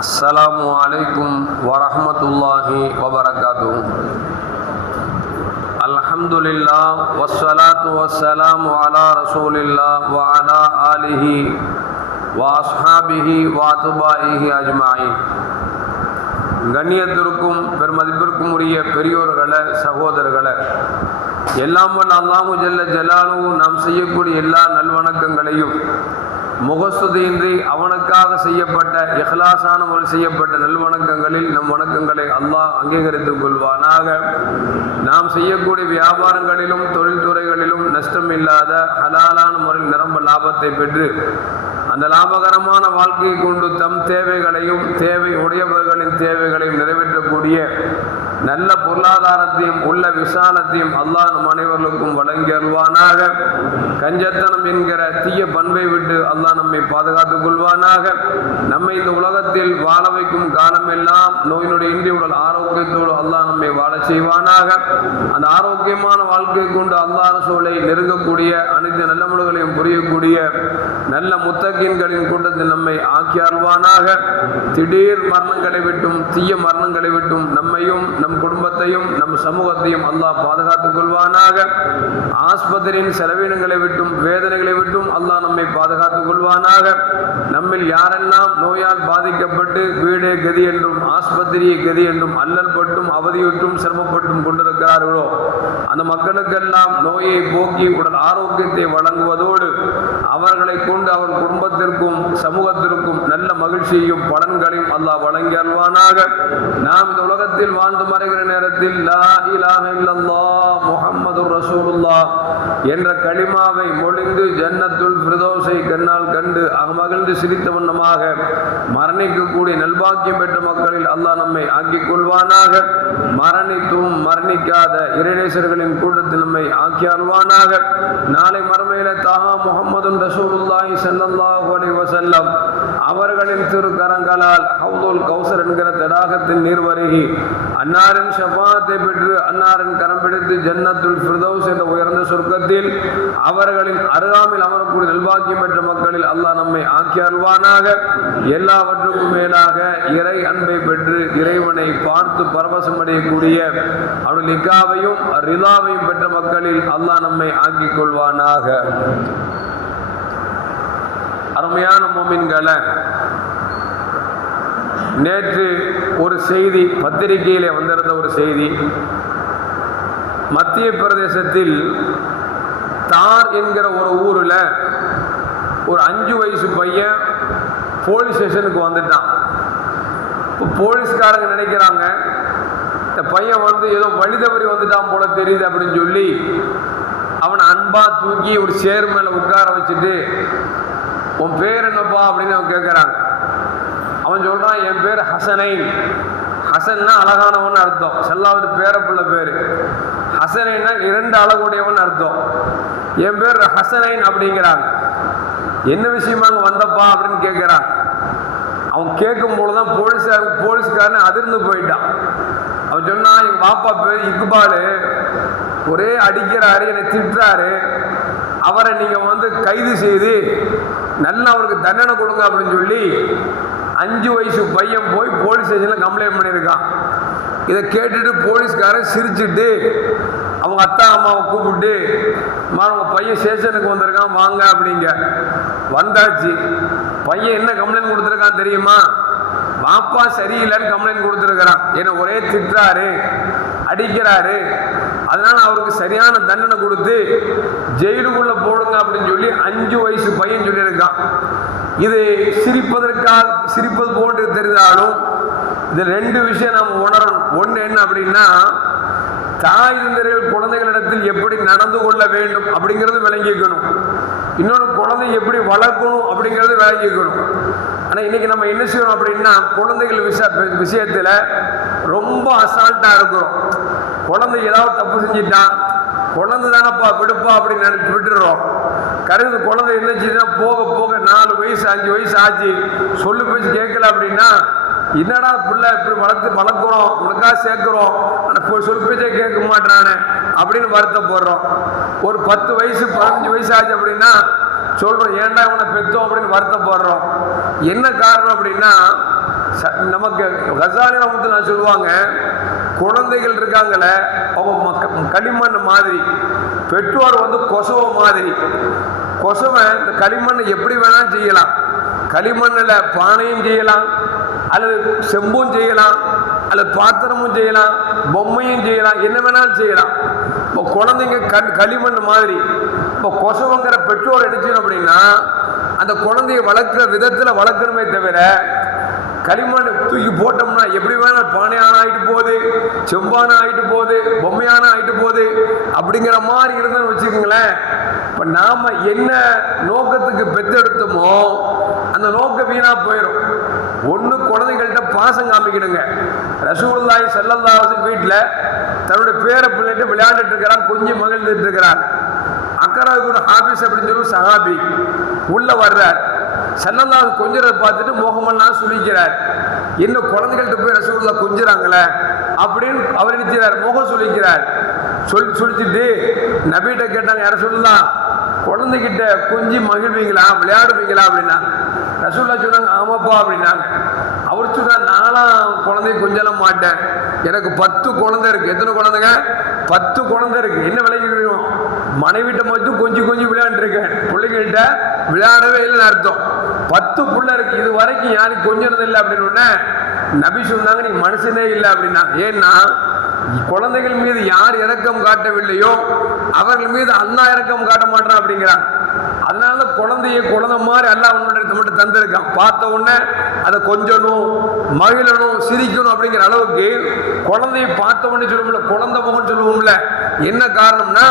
அஸ்ஸலாமு அலைக்கும் வரஹமத்துல்லாஹி வபரகாத்து அல்ஹம்துலில்லா வஸ்ஸலாத்து வஸ்ஸலாமு அலா ரசூலில்லா வ அலா ஆலிஹி வ அஸ்ஹாபிஹி அஜ்மாயி கண்ணியத்திற்கும் பெருமதிப்பிற்கும் உரிய பெரியோர்களை சகோதரர்களை எல்லாம் வல்ல அல்லாஹு ஜல்ல ஜலாலும் நாம் செய்யக்கூடிய எல்லா நல்வணக்கங்களையும் முகஸ்துதியின்றி அவனுக்காக செய்யப்பட்ட இஹ்லாசான முறை செய்யப்பட்ட நல்வணக்கங்களில் நம் வணக்கங்களை அல்லாஹ் அங்கீகரித்துக் கொள்வானாக. நாம் செய்யக்கூடிய வியாபாரங்களிலும் தொழில்துறைகளிலும் நஷ்டம் இல்லாத ஹலாலான முறையில் நிரம்ப லாபத்தை பெற்று அந்த லாபகரமான வாழ்க்கையை கொண்டு தம் தேவைகளையும் தேவை உடையவர்களின் தேவைகளையும் நிறைவேற்றக்கூடிய நல்ல பொருளாதாரத்தையும் உள்ள விசாலத்தையும் அல்லாஹ் நம் அனைவர்களுக்கும் வழங்கி அருள்வானாக. கஞ்சத்தனம் என்கிற தீய பண்பை விட்டு அல்லாஹ் நம்மை பாதுகாத்துக் கொள்வானாக. நம்மை இந்த உலகத்தில் வாழ வைக்கும் காலமெல்லாம் நோயினுடைய இந்திய உடல் ஆரோக்கியத்தோடு அல்லாஹ் நம்மை வாழ செய்வானாக. அந்த ஆரோக்கியமான வாழ்க்கை கொண்டு அல்லாஹ் சூழலை நெருங்கக்கூடிய அனைத்து நல்ல முறைகளையும் புரியக்கூடிய நல்ல முத்தகீன்களின் கூட்டத்தில் நம்மை ஆக்கி அருள்வானாக. திடீர் மரணங்களை விட்டும் தீய மரணங்களை விட்டும் நம்மையும் நம் குடும்பத்தையும் நம் சமூகத்தையும் அல்லாஹ் பாதுகாத்துக் கொள்வானாக. ஆஸ்பத்திரியின் செலவினங்களை விட்டும் வேதனைகளை விட்டும் அல்லாஹ் நம்மை பாதுகாத்துக் கொள்வானாக. நம்மில் யாரெல்லாம் நோயால் பாதிக்கப்பட்டு வீடே கதி என்றும் ஆஸ்பத்திரியை கதி என்றும் அல்லல் பட்டும் அவதியுற்றும் சிரமப்பட்டும் கொண்டிருக்கிறார்களோ அந்த மக்களுக்கெல்லாம் நோயை போக்கி உடல் ஆரோக்கியத்தை வழங்குவதோடு அவர்களை கொண்டு அவர் குடும்பத்திற்கும் சமூகத்திற்கும் நல்ல மகிழ்ச்சியையும் பலன்களையும் அல்லாஹ் வழங்கி அல்வானாக நாம் இந்த உலகத்தில் வாழ்ந்து மறைகிற நேரத்தில் லா இலாஹ முஹம்மது என்ற களிமாவை மொழிந்து ஜன்னத்துல் பிரதோசை கண்ணால் கண்டு மகிழ்ந்து சிரித்த வண்ணமாக மரணிக்கக்கூடிய நல்பாக்கியம் பெற்ற மக்களில் அல்லாஹ் நம்மை ஆக்கிக் கொள்வானாக. மரணித்தும் மரணிக்காத இறைநேசர்களின் கூட்டத்தில் நம்மை ஆக்கி அல்வானாக நாளை மறுமையில தாகா முகமது ரசூலுல்லாஹி சல்லல்லாஹு அலைஹி வஸல்லம் அவர்களின் திருக்கரங்களால் ஹவுதுல் கௌசர் என்கிற தடாகத்தின் நீர் வருகி அன்னாரின் ஷபாத்தை பெற்று அன்னாரின் கரம் பிடித்து ஜன்னத்துல் ஃபிர்தௌஸ் என்ற உயர்ந்த சொர்க்கத்தில் அவர்களின் அருகாமில் அமரக்கூடிய நல்வாக்கியம் பெற்ற மக்களில் அல்லாஹ் நம்மை ஆக்கி அருள்வானாக. எல்லாவற்றுக்கும் மேலாக இறை அன்பை பெற்று இறைவனை பார்த்து பரவசம் அடையக்கூடிய அவனுடைய லிக்காவையும் ரிதாவையும் பெற்ற மக்களில் அல்லாஹ் நம்மை ஆக்கிக் கொள்வானாக. அருமையான மோமின்களை நேற்று ஒரு செய்தி பத்திரிகையில் வந்திருந்த ஒரு செய்தி. மத்திய பிரதேசத்தில் தார் என்கிற ஒரு ஊரில் ஒரு அஞ்சு வயசு பையன் போலீஸ் ஸ்டேஷனுக்கு வந்துட்டான். இப்போ போலீஸ்காரங்க நினைக்கிறாங்க இந்த பையன் வந்து ஏதோ வழி தவறி வந்துட்டான் போல தெரியுது அப்படின்னு சொல்லி அவனை அன்பாக தூக்கி ஒரு சேர் மேலே உட்கார வச்சுட்டு உன் பேர் என்னப்பா அப்படின்னு அவன் கேட்குறாங்க அவன் சொல்கிறான் என் பேர் ஹசனைன். ஹசன்னா அழகானவன் அர்த்தம். செல்லாவது பேரப்புள்ள பேர். ஹசனைன்னா இரண்டு அழகுடையவன் அர்த்தம். என் பேர் ஹசனைன் அப்படிங்கிறாங்க. என்ன விஷயமா அங்கே வந்தப்பா அப்படின்னு கேட்குறான் அவன் கேட்கும் பொழுதுதான் போலீஸார் போலீஸ்காரன் அதிர்ந்து போயிட்டான். அவன் சொன்னான் எங்கள் பாப்பா பேர் இக்பாலு. ஒரே அடிக்கிறாரு என்னை திட்டுறாரு. அவரை நீங்கள் வந்து கைது செய்து நல்லா அவருக்கு தண்டனை கொடுங்க அப்படின்னு சொல்லி அஞ்சு வயசு பையன் போய் போலீஸ் ஸ்டேஷனில் கம்ப்ளைண்ட் பண்ணியிருக்கான். இதை கேட்டுட்டு போலீஸ்காரன் சிரிச்சுட்டு அவங்க அத்தா அம்மாவை கூப்பிட்டு மா உங்கள் பையன் ஸ்டேஷனுக்கு வந்திருக்கான் வாங்க அப்படிங்க. வந்தாச்சு. பையன் என்ன கம்ப்ளைண்ட் கொடுத்துருக்கான் தெரியுமா? பாப்பா சரியில்லைன்னு கம்ப்ளைண்ட் கொடுத்துருக்கிறான். என்னை ஒரே திட்டுறாரு அடிக்கிறாரு. அதனால் அவருக்கு சரியான தண்டனை கொடுத்து ஜெயிலுக்குள்ள போடுங்க அப்படின்னு சொல்லி அஞ்சு வயசு பையன் சொல்லியிருக்கான். இது சிரிப்பதற்காக சிரிப்பது போன்று தெரிந்தாலும் இது ரெண்டு விஷயம் நம்ம உணரணும். ஒன்று என்ன அப்படின்னா தாய் தந்தர்கள் குழந்தைகளிடத்தில் எப்படி நடந்து கொள்ள வேண்டும் அப்படிங்கிறது விளங்கிக்கணும். இன்னொன்று குழந்தை எப்படி வளர்க்கணும் அப்படிங்கிறது விளங்கிக்கணும். ஆனால் இன்னைக்கு நம்ம என்ன செய்யணும் அப்படின்னா குழந்தைகள் விஷ விஷயத்தில் ரொம்ப அசால்ட்டாக இருக்கிறோம். குழந்தை ஏதாவது தப்பு செஞ்சிட்டான் குழந்தை தானப்பா விடுப்பா அப்படின்னு நினைச்சு விட்டுடுறோம். கருது குழந்தை என்னச்சுன்னா போக போக நாலு வயசு அஞ்சு வயசு ஆச்சு. சொல்லு பேச்சு கேட்கல அப்படின்னா என்னடா பிள்ளை இப்படி வளர்த்து வளர்க்குறோம் உனக்காக சேர்க்குறோம்? ஆனால் சொல் பேச்சே கேட்க மாட்டானே அப்படின்னு வருத்தப்படுறோம் ஒரு பத்து வயசு பதினஞ்சு வயசு ஆச்சு அப்படின்னா சொல்கிறோம் ஏன்டா இவனை பெத்தோம்? அப்படின்னு வருத்தப்படுறோம் என்ன காரணம் அப்படின்னா ச- நமக்கு கசாலி ரமத்து நான் சொல்லுவாங்க குழந்தைகள் இருக்காங்கள அவங்க களிமண் மாதிரி. பெற்றோர் வந்து கொசுவ மாதிரி. கொசுவை இந்த களிமண் எப்படி வேணாலும் செய்யலாம். களிமண்ணில் பானையும் செய்யலாம் அல்லது செம்பும் செய்யலாம் அல்லது பாத்திரமும் செய்யலாம் பொம்மையும் செய்யலாம் என்ன வேணாலும் செய்யலாம். இப்போ குழந்தைங்க கண் களிமண் மாதிரி. இப்போ கொசுவங்கிற பெற்றோர் எடுத்துக்கணும் அப்படின்னா அந்த குழந்தைய வளர்க்குற விதத்தில் வளர்க்கணுமே தவிர களிமண் தூக்கி போட்டோம்னா எப்படி வேணாலும் பானையான ஆகிட்டு போகுது செம்பான ஆகிட்டு போகுது பொம்மையான ஆகிட்டு போகுது அப்படிங்கிற மாதிரி இருந்தோன்னு வச்சுக்கோங்களேன். இப்போ நாம் என்ன நோக்கத்துக்கு பெத்தெடுத்தோமோ அந்த நோக்கம் வீணாக போயிடும் ஒன்று குழந்தைகள்கிட்ட பாசம் காமிக்கணுங்க. ரசூலுல்லாஹி ஸல்லல்லாஹு வீட்டில் தன்னுடைய பேர பிள்ளைகிட்ட விளையாண்டுட்டு இருக்கிறான் கொஞ்சம் மகிழ்ந்துட்டு இருக்கிறான். அக்கராவுக்கு ஹாபிஸ் அப்படின்னு சொல்லி சஹாபி உள்ளே வர்றார். செல்லல்லாது கொஞ்சறதை பார்த்துட்டு முகமெல்லாம் சுழிக்கிறார் என்ன குழந்தைகள்கிட்ட போய் ரசகுல்லா கொஞ்சிறாங்களே? அப்படின்னு அவர் நிற்கிறார் முகம் சுழிக்கிறார் சொல்லி சுழிச்சிட்டு நபிகிட்ட கேட்டாங்க யார சொல்லலாம் குழந்தைகிட்ட கொஞ்சி மகிழ்வீங்களா? விளையாடுவீங்களா? அப்படின்னா ரசூல்லா சொன்னாங்க ஆமாப்பா அப்படின்னாங்க. அவர் சொன்னார் நானும் குழந்தைய கொஞ்சலாம் மாட்டேன். எனக்கு பத்து குழந்தை இருக்கு. எத்தனை குழந்தைங்க? பத்து குழந்தை இருக்கு. என்ன விளையாடுறோம் மனைவிட்ட மட்டும் கொஞ்சம் கொஞ்சம் விளையாண்டுருக்கேன். பிள்ளைங்கள்கிட்ட விளையாடவே இல்லைன்னு அர்த்தம். பத்து புள்ள இருக்கு. இது வரைக்கும் யாரும் கொஞ்சம் இல்லை அப்படின்னு நபி சொன்னாங்க நீ மனுஷனே இல்லை அப்படின்னா. ஏன்னா குழந்தைகள் மீது யார் இறக்கம் காட்டவில்லையோ அவர்கள் மீது அண்ணா இறக்கம் காட்ட மாட்டான் அப்படிங்கிறான். அதனால குழந்தைய குழந்தை மாதிரி அல்லாஹ் உன்னுடைய மட்டும் தந்திருக்கான். பார்த்த உடனே அதை கொஞ்சணும் மகிழணும் சிரிக்கணும் அப்படிங்கிற அளவுக்கு குழந்தையை பார்த்த உடனே சொல்லுவோம்ல குழந்தை முகம் சொல்லுவோம்ல என்ன காரணம்னா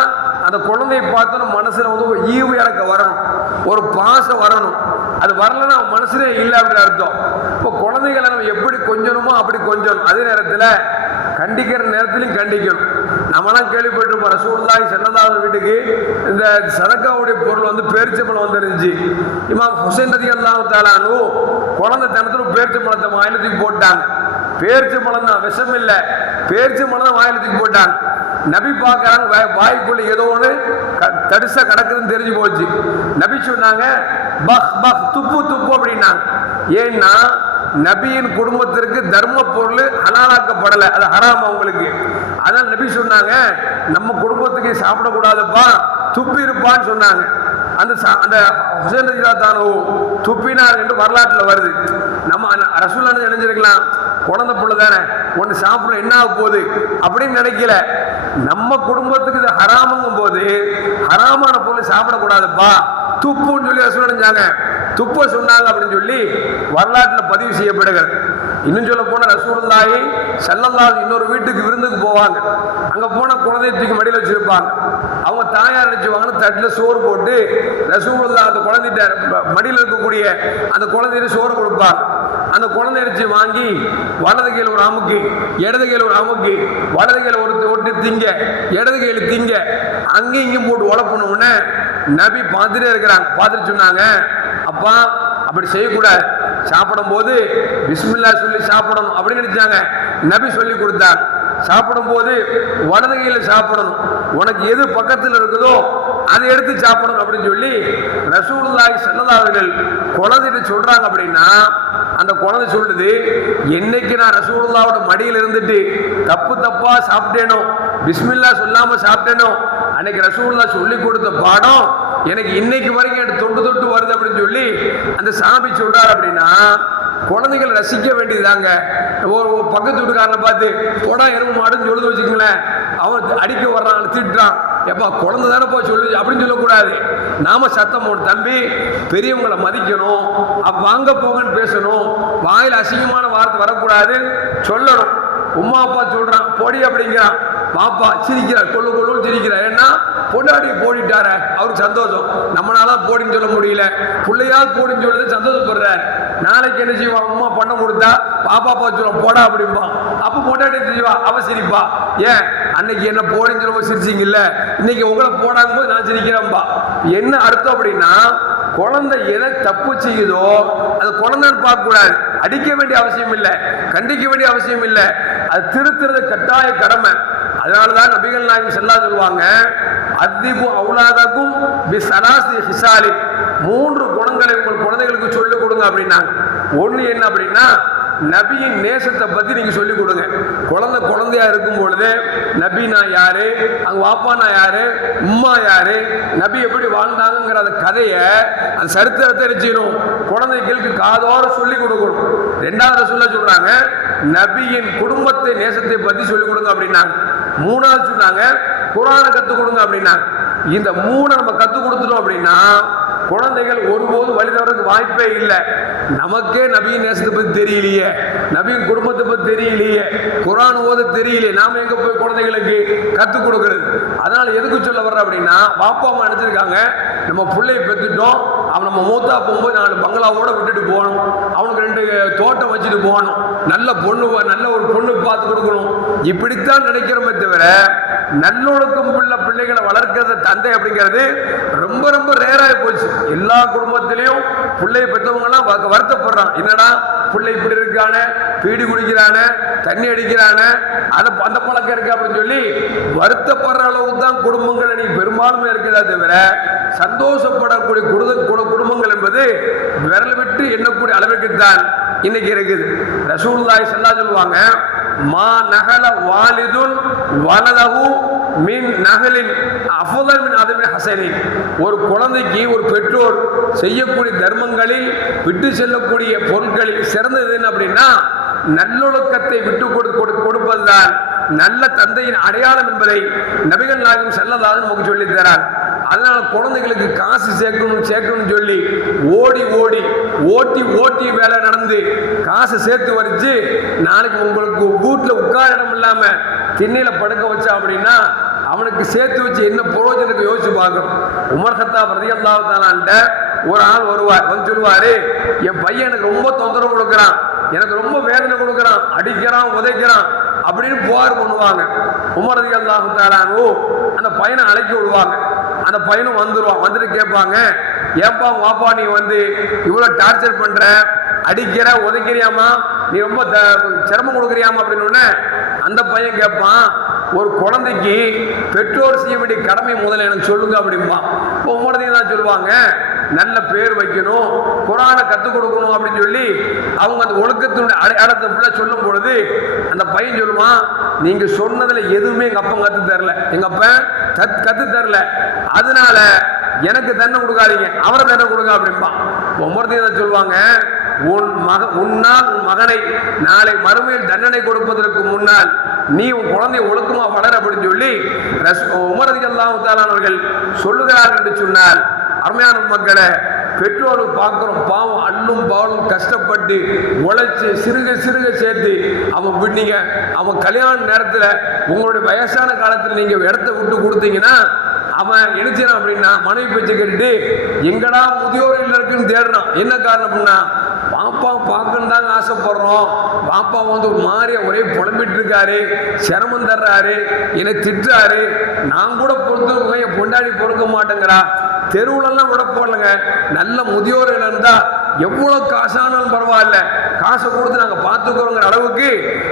அந்த குழந்தையை பார்த்தோன்னா மனசில் வந்து ஒரு ஈவு இறக்க வரணும். ஒரு பாசம் வரணும். அது வரலன்னா அவன் மனசுலே இல்லை அப்படின்னு அர்த்தம். இப்போ குழந்தைகளை நம்ம எப்படி கொஞ்சணுமோ அப்படி கொஞ்சணும். அதே நேரத்தில் கண்டிக்கிற நேரத்திலையும் கண்டிக்கணும். நம்மளாம் கேள்விப்பட்டிருப்போம் ரசூல்லாய் ஸல்லல்லாஹு வீட்டுக்கு இந்த சதக்காவுடைய பொருள் வந்து பேரிச்சம்பளம் வந்துருந்துச்சு. இமாம் ஹுசைன் ரதி அல்லாஹு தாலானு குழந்தை தனத்துல பேரிச்சம்பழத்தை மாநிலத்துக்கு போட்டாங்க. பேரிச்சம்பழம் தான் விஷம் இல்லை பேரிச்சம்பழம் தான் மாநிலத்துக்கு போட்டாங்க. நபி பார்க்கறாங்க வாய்க்குள்ள ஏதோ ஒன்று தடிசா கிடக்குதுன்னு தெரிஞ்சு போச்சு. நபி சொன்னாங்க பஹ் பஹ் துப்பு துப்பு அப்படின்னாங்க. ஏன்னா நபியின் குடும்பத்திற்கு தர்ம பொருள் ஹலாலாக்கப்படலை அது ஹராம் அவங்களுக்கு. அதான் நபி சொன்னாங்க நம்ம குடும்பத்துக்கு சாப்பிடக்கூடாதுப்பா துப்பி இருப்பான்னு சொன்னாங்க. அந்த சா- அந்த ஹுசேன் ரஜிலா தானோ துப்பினார் என்று வரலாற்றில் வருது. நம்ம ரசூலானு நினைஞ்சிருக்கலாம் குழந்தை பிள்ளை தானே? ஒன்று சாப்பிட என்ன ஆக போகுது? அப்படின்னு நினைக்கல. நம்ம குடும்பத்துக்கு இது ஹராமுங்கும் போது ஹராமான பொருள் சாப்பிடக்கூடாதுப்பா. துப்புன்னு சொல்லி ரசூல் நினைஞ்சாங்க துப்ப சொன்னாங்க அப்படின்னு சொல்லி வரலாற்றில் பதிவு செய்யப்படுகிறது. இன்னும் சொல்ல போன ரசூலுல்லாஹி செல்லல்லாது இன்னொரு வீட்டுக்கு விருந்துக்கு போவாங்க. அங்கே போன குழந்தைய தூக்கி மடியில் வச்சிருப்பாங்க. அவங்க தாயார் நினைச்சுவாங்கன்னு தட்டில் சோறு போட்டு ரசூலுல்லா அந்த குழந்தைகிட்ட மடியில் இருக்கக்கூடிய அந்த குழந்தையில சோறு கொடுப்பாங்க. அந்த குழந்தை இறைச்சி வாங்கி வலது கையில் ஒரு அமுக்கு இடது கையில் ஒரு அமுக்கு வலது கையில் ஒரு ஒட்டி திங்க இடது கையில் திங்க அங்கேயும் இங்கேயும் போட்டு உழப்பின உடனே நபி பார்த்துட்டே இருக்கிறாங்க. பார்த்துட்டு சொன்னாங்க. அப்பா அப்படி செய்யக்கூடாது. சாப்பிடும்போது பிஸ்மில்லா சொல்லி சாப்பிடணும் அப்படின்னு நினைச்சாங்க. நபி சொல்லி கொடுத்தார் சாப்பிடும்போது வலது கையில் சாப்பிடணும். உனக்கு எது பக்கத்தில் இருக்குதோ அதை எடுத்து சாப்பிடணும் அப்படின்னு சொல்லி ரசூலுல்லாஹி ஸல்லல்லாஹு குழந்தைட்டு சொல்றாங்க அப்படின்னா அந்த குழந்தை சொல்லுது என்னைக்கு நான் ரசூலுல்லாவோட மடியில் இருந்துட்டு தப்பு தப்பா சாப்பிட்டேனோ பிஸ்மில்லா சொல்லாம சாப்பிட்டேனோ அன்னைக்கு ரசூலுல்லா சொல்லி கொடுத்த பாடம் எனக்கு இன்னைக்கு வரைக்கும் எனக்கு தொட்டு தொட்டு வருது அப்படின்னு சொல்லி அந்த சாமி சொல்றாரு அப்படின்னா குழந்தைகள் ரசிக்க வேண்டியதுதாங்க. ஒரு பக்கத்து வீட்டுக்காரனை பார்த்து போடா எருமை மாடுன்னு சொல்லுது வச்சுக்கங்களேன். அவன் அடிக்க வர்றான் திட்டுறான் எப்பா குழந்தை தானே போய் சொல்லு அப்படின்னு சொல்லக்கூடாது. நாம சத்தம் போடு தம்பி பெரியவங்களை மதிக்கணும் அப்ப வாங்க போங்கன்னு பேசணும். வாயில் அசிங்கமான வார்த்தை வரக்கூடாது. சொல்லணும். உமா அப்பா சொல்றான் பொடி அப்படிங்கிறான். பாப்பா சிரிக்கிறார் கொள்ளு கொள்ளுன்னு சிரிக்கிறார் ஏன்னா பொண்டாட்டி போடிட்டார அவருக்கு சந்தோஷம். நம்மளால போடின்னு சொல்ல முடியல. பிள்ளையால் போடின்னு சொல்றது சந்தோஷப்படுறாரு. நாளைக்கு என்ன செய்வான் அம்மா பண்ண கொடுத்தா பாப்பா அப்பா சொல்லுவான் போடா அப்படிம்பான் அப்போ பொண்டாட்டி செய்வா? அவ சிரிப்பா. ஏன்? அன்னைக்கு என்ன போடுங்கிறவங்க சொல்லும்போது சிரிச்சிங்கல்ல? இன்னைக்கு உங்களை போடாங்க போது நான் சிரிக்கிறேன்பா. என்ன அர்த்தம் அப்படின்னா குழந்தை எதை தப்பு செய்யுதோ அது குழந்தைன்னு பார்க்கக்கூடாது. அடிக்க வேண்டிய அவசியம் இல்லை. கண்டிக்க வேண்டிய அவசியம் இல்லை. அது திருத்துறது கட்டாய கடமை. அதனால தான் நபிகள் நாயகம் செல்லா சொல்லுவாங்க அத்திபு அவுலாதக்கும் பி சலாசி ஹிசாலி மூன்று குணங்களை உங்கள் குழந்தைகளுக்கு சொல்லிக் கொடுங்க அப்படின்னாங்க. ஒன்று என்ன அப்படின்னா நபியின் நேசத்தை பத்தி நீங்க சொல்லிக் கொடுங்க. குழந்தை குழந்தையா இருக்கும் பொழுது நபினா யாரு? அங்க வாப்பானா யாரு? உம்மா யாரு? நபி எப்படி வாழ்ந்தாங்கிற அந்த கதையை அந்த சரித்திரத்தை தெரிஞ்சிடும் குழந்தைகளுக்கு காதோர சொல்லிக் கொடுக்கணும். ரெண்டாவது சொல்ல சொல்றாங்க நபியின் குடும்பத்தை நேசத்தை பத்தி சொல்லிக் கொடுங்க அப்படின்னாங்க. மூணாவது சொன்னாங்க குரானை கற்றுக் கொடுங்க அப்படின்னாங்க. இந்த மூணை நம்ம கற்றுக் கொடுத்துட்டோம் அப்படின்னா குழந்தைகள் ஒருபோதும் வழி தவறதுக்கு வாய்ப்பே இல்லை. நமக்கே நபியின் நேசத்தை பற்றி தெரியலையே. நபியின் குடும்பத்தை பற்றி தெரியலையே. குரான் ஓத தெரியலையே. நாம எங்க போய் குழந்தைகளுக்கு கற்றுக் கொடுக்கறது? அதனால எதுக்கு சொல்ல வர்ற அப்படின்னா பாப்பா அம்மா நினச்சிருக்காங்க நம்ம பிள்ளையை பெற்றுட்டோம் அவன் நம்ம மூத்தா போகும்போது நாலு பங்களாவோட விட்டுட்டு போகணும். அவனுக்கு ரெண்டு தோட்டம் வச்சுட்டு போகணும். நல்ல பொண்ணு நல்ல ஒரு பொண்ணு பார்த்து கொடுக்கணும். இப்படித்தான் நினைக்கிறோமே தவிர நல்லொழுக்கம் உள்ள பிள்ளைகளை வளர்க்கிறது தந்தை அப்படிங்கிறது ரொம்ப ரொம்ப ரேராகி போச்சு. எல்லா குடும்பத்திலையும் பிள்ளை பெற்றவங்கலாம் வ- வருத்தப்படுறான். என்னடா பிள்ளை இப்படி இருக்கானே? பீடி குடிக்கிறானே? தண்ணி அடிக்கிறானே? அதை அந்த பழக்கம் இருக்கு அப்படின்னு சொல்லி வருத்தப்படுற அளவுக்கு தான் குடும்பங்கள் இன்னைக்கு பெரும்பாலும் இருக்கிறதா தவிர சந்தோஷப்படக்கூடிய குடும்ப குடும்பங்கள் என்பது விரல் விட்டு எண்ணக்கூடிய அளவிற்கு தான் இன்னைக்கு இருக்குது. ரசூலுல்லாஹி ஸல்லல்லாஹு அலைஹி சொல்லுவாங்க மா நகல வாலிதுன் வலதகு மின் நகலின் அஃதல் மின் அதுமின் ஹசனின். ஒரு குழந்தைக்கு ஒரு பெற்றோர் செய்யக்கூடிய தர்மங்களில் விட்டு செல்லக்கூடிய பொருட்களில் சிறந்தது என்ன அப்படின்னா நல்லொழுக்கத்தை விட்டு கொடு கொடு- கொடுப்பதுதான் நல்ல தந்தையின் அடையாளம் என்பதை நபிகள் நாயகம் செல்லதாக நமக்கு சொல்லித் தரார். அதனால குழந்தைகளுக்கு காசு சேர்க்கணும் சேர்க்கணும்னு சொல்லி ஓடி ஓடி ஓட்டி ஓட்டி வேலை நடந்து காசு சேர்த்து வரைச்சு நாளைக்கு உங்களுக்கு வீட்டில் உட்கார இடம் இல்லாம திண்ணையில படுக்க வச்சா அப்படின்னா அவனுக்கு சேர்த்து வச்சு என்ன பிரயோஜனத்துக்கு யோசிச்சு பார்க்கணும். உமர் ஹத்தாப் ரதியல்லாஹு தாலான்ட்ட ஒரு ஆள் வருவார் வந்து சொல்லுவாரு என் பையன் எனக்கு ரொம்ப தொந்தரவு கொடுக்குறான் எனக்கு ரொம்ப வேதனை கொடுக்குறான் அடிக்கிறான் உதைக்கிறான் அப்படின்னு புகார் பண்ணுவாங்க. உமரதி அல்லாஹு தாலானு அந்த பையனை அழைக்க விடுவாங்க. அந்த பையனும் வந்துடுவான் வந்துட்டு கேட்பாங்க ஏப்பா வாப்பா நீ வந்து இவ்வளோ டார்ச்சர் பண்ற? அடிக்கிற உதைக்கிறியாமா நீ ரொம்ப த- சிரமம் கொடுக்குறியாமா அப்படின்னு உடனே அந்த பையன் கேட்பான் ஒரு குழந்தைக்கு பெற்றோர் செய்ய வேண்டிய கடமை முதல்ல எனக்கு சொல்லுங்க அப்படிம்பா. இப்போ உமரதையும் தான் சொல்லுவாங்க நல்ல பேர் வைக்கணும் குரானை கற்றுக் கொடுக்கணும் அப்படின்னு சொல்லி அவங்க அந்த ஒழுக்கத்தினுடைய அடையாளத்தை ஃபுல்லாக சொல்லும் பொழுது அந்த பையன் சொல்லுவான் நீங்கள் சொன்னதில் எதுவுமே எங்கள் அப்பன் கற்று தரல. எங்கள் அப்பா கத் கற்று தரல. அதனால எனக்கு தண்ணை கொடுக்காதீங்க. அவரை தண்ணை கொடுங்க அப்படின்பான் ஒவ்வொருத்தையும் தான் சொல்லுவாங்க உன் மக உன்னால் உன் மகனை நாளை மறுமையில் தண்டனை கொடுப்பதற்கு முன்னால் நீ உன் குழந்தை ஒழுக்கமாக வளர அப்படின்னு சொல்லி உமரதிகள்லாம் அவர்கள் சொல்லுகிறார்கள் என்று சொன்னால் அருமையான மக்களை பெற்றோர்கள் பார்க்குறோம் பாவம் அல்லும் பாவலும் கஷ்டப்பட்டு உழைச்சி சிறுக சிறுக சேர்த்து அவன் வி- அவன் கல்யாண நேரத்தில் உங்களுடைய வயசான காலத்தில் நீங்கள் இடத்த விட்டு கொடுத்தீங்கன்னா அவன் நினைச்சான் அப்படின்னா மனைவி பேச்சு கேட்டுட்டு எங்கடா முதியோர் இருக்குன்னு தேடுறான். என்ன காரணம் அப்படின்னா பாப்பா பார்க்கணும் தாங்க ஆசைப்படுறோம். பாப்பா வந்து ஒரு மாதிரி ஒரே புலம்பிட்டு இருக்காரு சிரமம் தர்றாரு என்னை திட்டுறாரு. நான் கூட பொறுத்தவங்க என் பொண்டாடி பொறுக்க மாட்டேங்கிறா. தெருவுலலாம் விட போடலங்க. நல்ல முதியோர் இருந்தால் எவ்வளோ காசானாலும் பரவாயில்ல. காசை கொடுத்து நாங்கள் பார்த்துக்கிறோங்கிற அளவுக்கு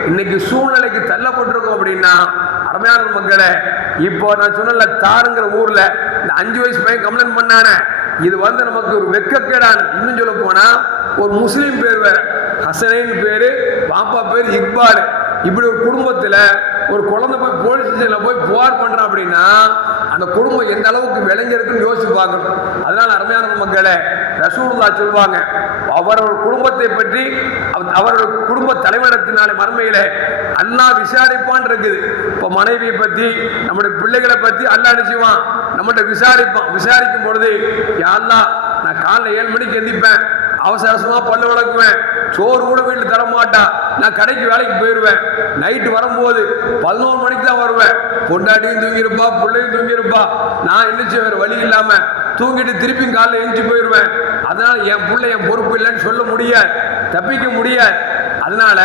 இன்னைக்கு சூழ்நிலைக்கு தள்ளப்பட்டிருக்கோம் அப்படின்னா அருமையான மக்களை இப்போ நான் சொன்னல தாருங்கிற ஊரில் இந்த அஞ்சு வயசு பையன் கம்ப்ளைண்ட் பண்ணானே. இது வந்து நமக்கு ஒரு வெக்கக்கேடான. இன்னும் சொல்ல போனால் ஒரு முஸ்லீம் பேர் வேற ஹசனைன்னு பேர் பாப்பா பேர் இக்பால். இப்படி ஒரு குடும்பத்தில் ஒரு குழந்தை போய் போலீஸ் ஸ்டேஷனில் போய் புகார் பண்றான் அப்படின்னா அந்த குடும்பம் எந்த அளவுக்கு விளைஞ்சிருக்குன்னு யோசிச்சு பார்க்கணும். அதனால் அருமையான மக்களே ரசூலுல்லா சொல்லுவாங்க அவரவர் குடும்பத்தை பற்றி அவரோட அவரவர் குடும்ப தலைவரிடத்தினாலே மறுமையில் அண்ணா விசாரிப்பான் இருக்குது. இப்போ மனைவியை பற்றி நம்முடைய பிள்ளைகளை பற்றி அல்லாஹ் நிச்சயவான் நம்மகிட்ட விசாரிப்பான். விசாரிக்கும் பொழுது யா நான் காலைல ஏழு மணிக்கு எந்திப்பேன். அவசர அவசரமா பல்லு விளக்குவேன். சோறு கூட வீட்டில் தரமாட்டான் நான் கடைக்கு வேலைக்கு போயிடுவேன் நைட்டு வரும்போது பதினோரு மணிக்கு தான் வருவேன். பொண்டாட்டியும் தூங்கியிருப்பா பிள்ளையும் தூங்கியிருப்பா. நான் எழுச்சி வேறு வழி இல்லாம தூங்கிட்டு திருப்பி காலைல எழுச்சி போயிடுவேன் அதனால என் பிள்ளை என் பொறுப்பு இல்லைன்னு சொல்ல முடியாது தப்பிக்க முடியாது அதனால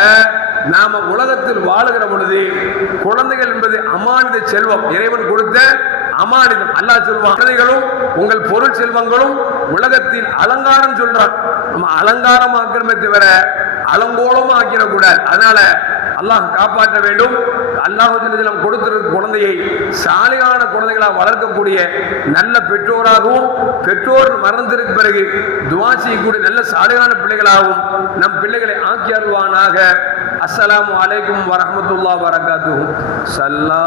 நாம உலகத்தில் வாழுகிற பொழுது குழந்தைகள் என்பது அமானித செல்வம். இறைவன் கொடுத்த அமானிதம். அல்லாஹ் சொல்வான் குழந்தைகளும் உங்கள் பொருள் செல்வங்களும் உலகத்தின் அலங்காரம் சொல்றான். நம்ம அலங்காரம் ஆக்கிறமே தவிர அலங்கோலமா ஆக்கிடக்கூடாது அதனால அல்லாஹ் காப்பாற்ற வேண்டும். அல்லாஹுலம் கொடுத்திருக்க குழந்தையை சாலையான குழந்தைகளாக வளர்க்கக்கூடிய நல்ல பெற்றோராகவும் பெற்றோர் மறந்திருக்கு பிறகு துவா செய்யக்கூடிய நல்ல சாலையான பிள்ளைகளாகவும் நம் பிள்ளைகளை ஆக்கி அருள்வானாக. அஸ்லாம் வலைக்கும் வரமத்துல்லா வரகாத்து சல்லா